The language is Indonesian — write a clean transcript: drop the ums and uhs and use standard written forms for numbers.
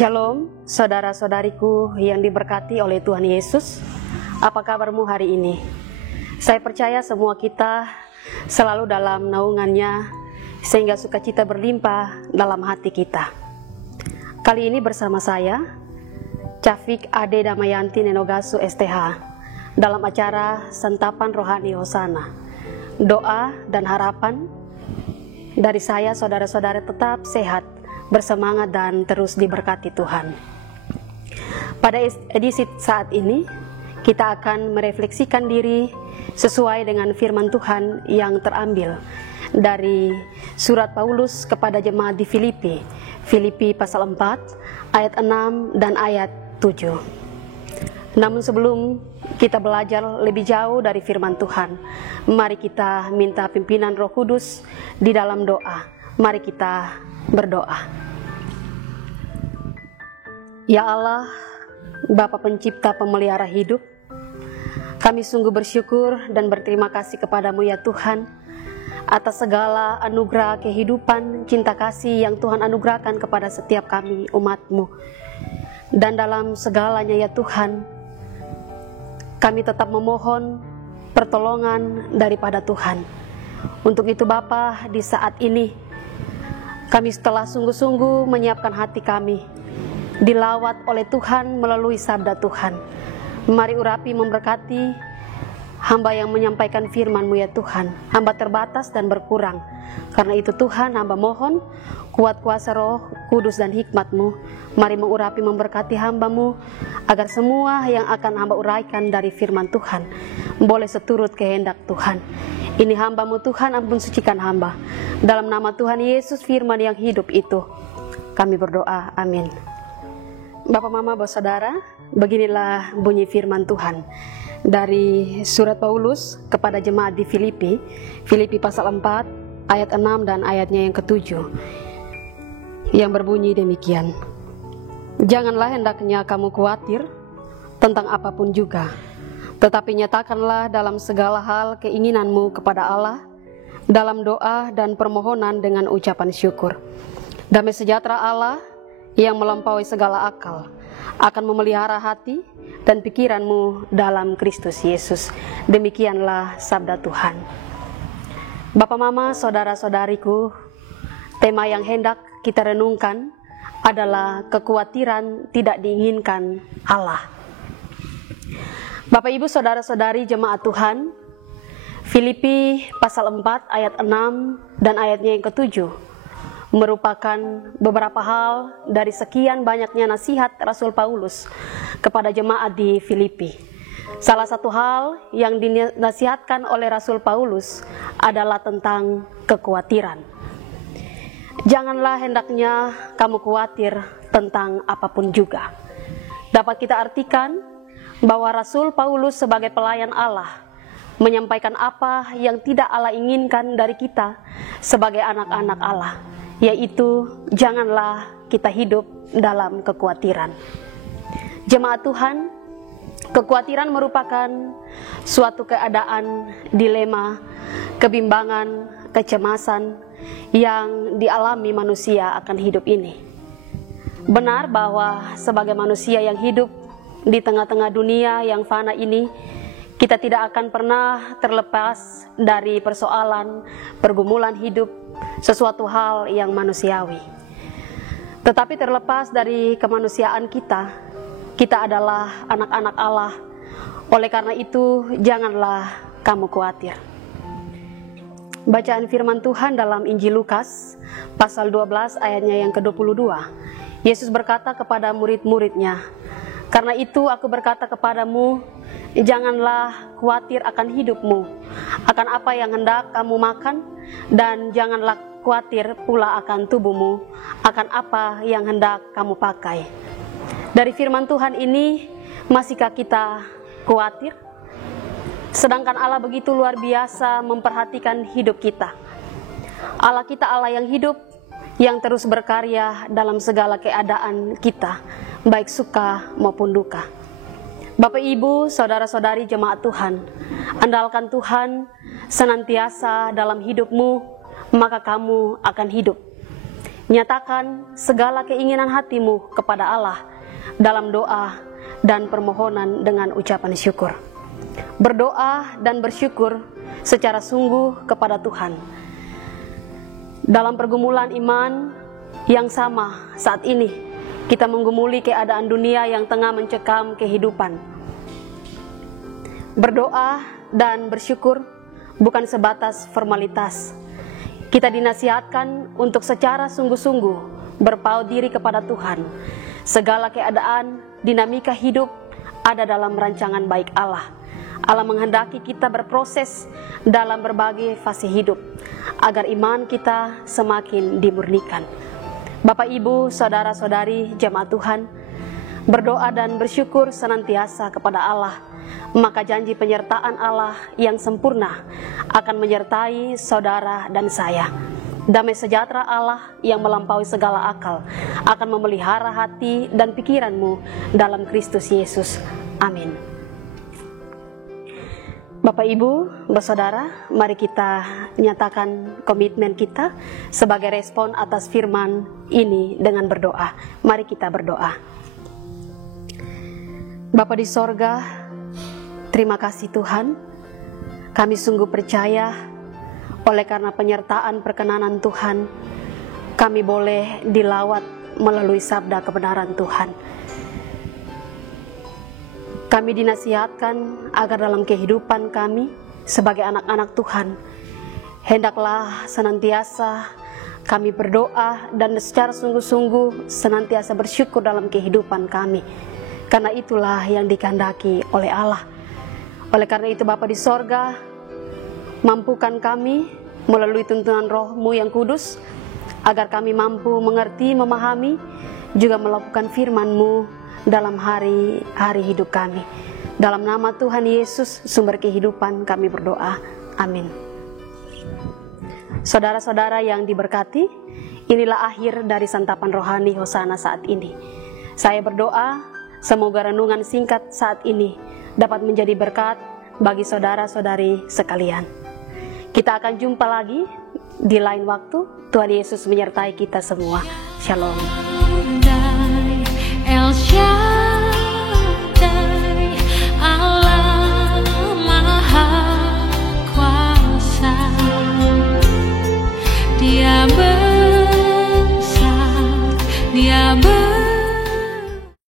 Shalom, saudara-saudariku yang diberkati oleh Tuhan Yesus. Apa kabarmu hari ini? Saya percaya semua kita selalu dalam naungannya, sehingga sukacita berlimpah dalam hati kita. Kali ini bersama saya, Cafik Ade Damayanti Nenogasu STH, dalam acara Santapan Rohani Hosana. Doa dan harapan dari saya, saudara-saudara tetap sehat, bersemangat dan terus diberkati Tuhan. Pada edisi saat ini, kita akan merefleksikan diri sesuai dengan firman Tuhan yang terambil dari surat Paulus kepada jemaat di Filipi. Filipi pasal 4, ayat 6 dan ayat 7. Namun sebelum kita belajar lebih jauh dari firman Tuhan, mari kita minta pimpinan Roh Kudus di dalam doa. Mari kita berdoa. Ya Allah, Bapa pencipta pemelihara hidup, kami sungguh bersyukur dan berterima kasih kepadamu ya Tuhan, atas segala anugerah kehidupan, cinta kasih yang Tuhan anugerahkan kepada setiap kami umat-Mu. Dan dalam segalanya ya Tuhan, kami tetap memohon pertolongan daripada Tuhan. Untuk itu Bapa, di saat ini kami setelah sungguh-sungguh menyiapkan hati kami, dilawat oleh Tuhan melalui sabda Tuhan. Mari urapi memberkati hamba yang menyampaikan firman-Mu ya Tuhan. Hamba terbatas dan berkurang. Karena itu Tuhan, hamba mohon kuat kuasa Roh Kudus dan hikmat-Mu. Mari mengurapi memberkati hamba-Mu, agar semua yang akan hamba uraikan dari firman Tuhan boleh seturut kehendak Tuhan. Ini hamba-Mu Tuhan, ampun sucikan hamba. Dalam nama Tuhan Yesus, firman yang hidup itu kami berdoa, amin. Bapak, Mama, Saudara, beginilah bunyi firman Tuhan dari surat Paulus kepada jemaat di Filipi. Filipi pasal 4 ayat 6 dan ayatnya yang ke-7, yang berbunyi demikian. Janganlah hendaknya kamu khawatir tentang apapun juga, tetapi nyatakanlah dalam segala hal keinginanmu kepada Allah dalam doa dan permohonan dengan ucapan syukur. Damai sejahtera Allah yang melampaui segala akal akan memelihara hati dan pikiranmu dalam Kristus Yesus. Demikianlah sabda Tuhan. Bapak, Mama, saudara-saudariku, tema yang hendak kita renungkan adalah kekhawatiran tidak diinginkan Allah. Bapak, Ibu, saudara-saudari jemaat Tuhan, Filipi pasal 4 ayat 6 dan ayatnya yang ke-7 merupakan beberapa hal dari sekian banyaknya nasihat Rasul Paulus kepada jemaat di Filipi. Salah satu hal yang dinasihatkan oleh Rasul Paulus adalah tentang kekhawatiran. Janganlah hendaknya kamu khawatir tentang apapun juga. Dapat kita artikan bahwa Rasul Paulus sebagai pelayan Allah menyampaikan apa yang tidak Allah inginkan dari kita sebagai anak-anak Allah, yaitu janganlah kita hidup dalam kekhawatiran. Jemaat Tuhan, kekhawatiran merupakan suatu keadaan dilema, kebimbangan, kecemasan yang dialami manusia akan hidup ini. Benar bahwa sebagai manusia yang hidup di tengah-tengah dunia yang fana ini, kita tidak akan pernah terlepas dari persoalan, pergumulan hidup, sesuatu hal yang manusiawi. Tetapi terlepas dari kemanusiaan kita, kita adalah anak-anak Allah. Oleh karena itu, janganlah kamu khawatir. Bacaan firman Tuhan dalam Injil Lukas pasal 12 ayatnya yang ke-22. Yesus berkata kepada murid-muridnya, "Karena itu aku berkata kepadamu, janganlah khawatir akan hidupmu, akan apa yang hendak kamu makan, dan janganlah khawatir pula akan tubuhmu, akan apa yang hendak kamu pakai." Dari firman Tuhan ini, masihkah kita khawatir? Sedangkan Allah begitu luar biasa memperhatikan hidup kita. Allah kita Allah yang hidup, yang terus berkarya dalam segala keadaan kita, baik suka maupun duka. Bapak, Ibu, saudara-saudari jemaat Tuhan, andalkan Tuhan senantiasa dalam hidupmu, maka kamu akan hidup. Nyatakan segala keinginan hatimu kepada Allah dalam doa dan permohonan dengan ucapan syukur. Berdoa dan bersyukur secara sungguh kepada Tuhan. Dalam pergumulan iman yang sama saat ini, kita menggumuli keadaan dunia yang tengah mencekam kehidupan. Berdoa dan bersyukur bukan sebatas formalitas. Kita dinasihatkan untuk secara sungguh-sungguh berpaut diri kepada Tuhan. Segala keadaan, dinamika hidup ada dalam rancangan baik Allah. Allah menghendaki kita berproses dalam berbagai fase hidup, agar iman kita semakin dimurnikan. Bapak, Ibu, saudara-saudari jemaat Tuhan, berdoa dan bersyukur senantiasa kepada Allah, maka janji penyertaan Allah yang sempurna akan menyertai saudara dan saya. Damai sejahtera Allah yang melampaui segala akal akan memelihara hati dan pikiranmu dalam Kristus Yesus. Amin. Bapak, Ibu, bersaudara, mari kita nyatakan komitmen kita sebagai respon atas firman ini dengan berdoa. Mari kita berdoa. Bapa di sorga, terima kasih Tuhan, kami sungguh percaya oleh karena penyertaan perkenanan Tuhan, kami boleh dilawat melalui sabda kebenaran Tuhan. Kami dinasihatkan agar dalam kehidupan kami sebagai anak-anak Tuhan, hendaklah senantiasa kami berdoa dan secara sungguh-sungguh senantiasa bersyukur dalam kehidupan kami. Karena itulah yang dikehendaki oleh Allah. Oleh karena itu Bapa di sorga, mampukan kami melalui tuntunan Roh-Mu yang kudus, agar kami mampu mengerti, memahami, juga melakukan firman-Mu dalam hari-hari hidup kami. Dalam nama Tuhan Yesus, sumber kehidupan, kami berdoa. Amin. Saudara-saudara yang diberkati, inilah akhir dari santapan rohani Hosana saat ini. Saya berdoa, semoga renungan singkat saat ini dapat menjadi berkat bagi saudara-saudari sekalian. Kita akan jumpa lagi di lain waktu. Tuhan Yesus menyertai kita semua. Shalom. El Shaddai, Allah Maha Kuasa, Dia besar, Dia besar.